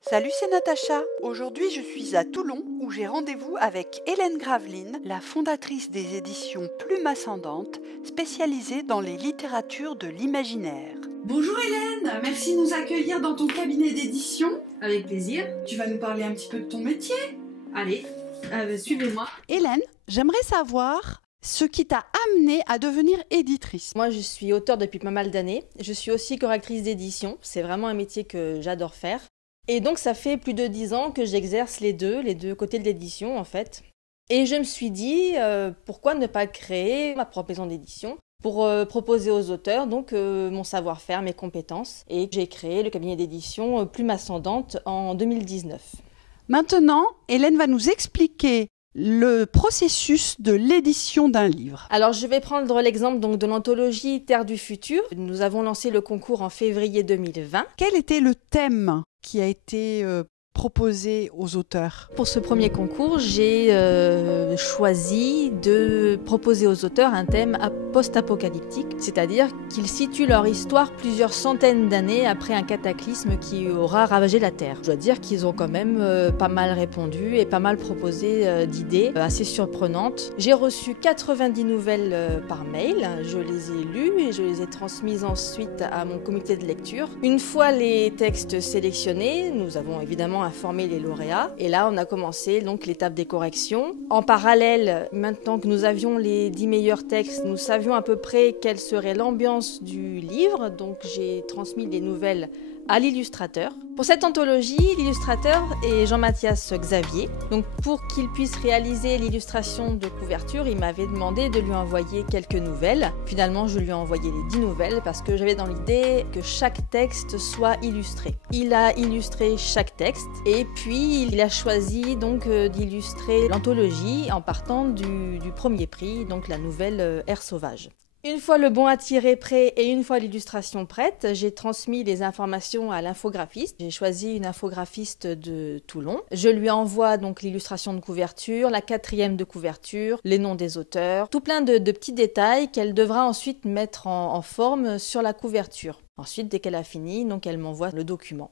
Salut, c'est Natacha. Aujourd'hui, je suis à Toulon où j'ai rendez-vous avec Hélène Graveline, la fondatrice des éditions Plume Ascendante, spécialisée dans les littératures de l'imaginaire. Bonjour Hélène, merci de nous accueillir dans ton cabinet d'édition. Avec plaisir. Tu vas nous parler un petit peu de ton métier. Allez, suivez-moi. Hélène, j'aimerais savoir ce qui t'a amenée à devenir éditrice. Moi, je suis auteure depuis pas mal d'années. Je suis aussi correctrice d'édition. C'est vraiment un métier que j'adore faire. Et donc, ça fait plus de 10 ans que j'exerce les deux côtés de l'édition, en fait. Et je me suis dit, pourquoi ne pas créer ma propre maison d'édition pour proposer aux auteurs donc mon savoir-faire, mes compétences. Et j'ai créé le cabinet d'édition Plume Ascendante en 2019. Maintenant, Hélène va nous expliquer le processus de l'édition d'un livre. Alors, je vais prendre l'exemple donc de l'anthologie Terre du futur. Nous avons lancé le concours en février 2020. Quel était le thème qui a été proposé aux auteurs? Pour ce premier concours, j'ai choisi de proposer aux auteurs un thème post-apocalyptique, c'est-à-dire qu'ils situent leur histoire plusieurs centaines d'années après un cataclysme qui aura ravagé la Terre. Je dois dire qu'ils ont quand même pas mal répondu et pas mal proposé d'idées assez surprenantes. J'ai reçu 90 nouvelles par mail, je les ai lues et je les ai transmises ensuite à mon comité de lecture. Une fois les textes sélectionnés, nous avons évidemment informé les lauréats et là on a commencé donc l'étape des corrections. En parallèle, maintenant que nous avions les 10 meilleurs textes, nous savions à peu près quelle serait l'ambiance du livre, donc j'ai transmis les nouvelles à l'illustrateur. Pour cette anthologie, l'illustrateur est Jean-Mathias Xavier. Donc pour qu'il puisse réaliser l'illustration de couverture, il m'avait demandé de lui envoyer quelques nouvelles. Finalement, je lui ai envoyé les 10 nouvelles parce que j'avais dans l'idée que chaque texte soit illustré. Il a illustré chaque texte et puis il a choisi donc d'illustrer l'anthologie en partant du premier prix, donc la nouvelle Air sauvage. Une fois le bon à tirer prêt et une fois l'illustration prête, j'ai transmis les informations à l'infographiste. J'ai choisi une infographiste de Toulon. Je lui envoie donc l'illustration de couverture, la 4e de couverture, les noms des auteurs, tout plein de petits détails qu'elle devra ensuite mettre en forme sur la couverture. Ensuite, dès qu'elle a fini, donc elle m'envoie le document.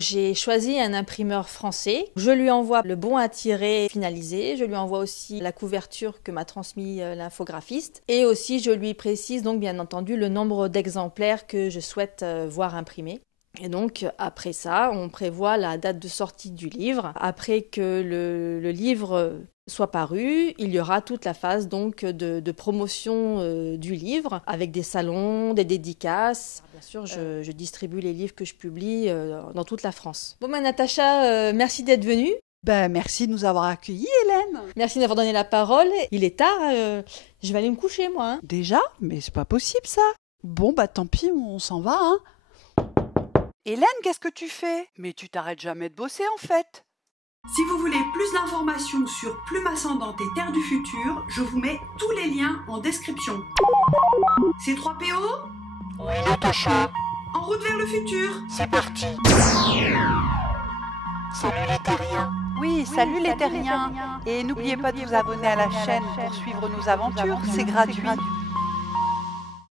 J'ai choisi un imprimeur français. Je lui envoie le bon à tirer finalisé. Je lui envoie aussi la couverture que m'a transmis l'infographiste. Et aussi, je lui précise donc bien entendu le nombre d'exemplaires que je souhaite voir imprimés. Et donc, après ça, on prévoit la date de sortie du livre. Après que le livre soit paru, il y aura toute la phase donc de promotion du livre avec des salons, des dédicaces. Bien sûr, je distribue les livres que je publie dans toute la France. Bon, Natacha, merci d'être venue. Merci de nous avoir accueillis, Hélène. Merci d'avoir donné la parole. Il est tard, je vais aller me coucher, moi. Hein. Déjà? Mais c'est pas possible, ça. Bon, tant pis, on s'en va, hein. Hélène, qu'est-ce que tu fais? Mais tu t'arrêtes jamais de bosser, en fait. Si vous voulez plus d'informations sur Plume Ascendante et Terre du futur, je vous mets tous les liens en description. C'est 3PO? Oui, Natacha. En route vers le futur. C'est parti. Salut les terriens. Oui, salut les terriens. Et n'oubliez pas de vous abonner à la chaîne pour suivre nos aventures, c'est gratuit.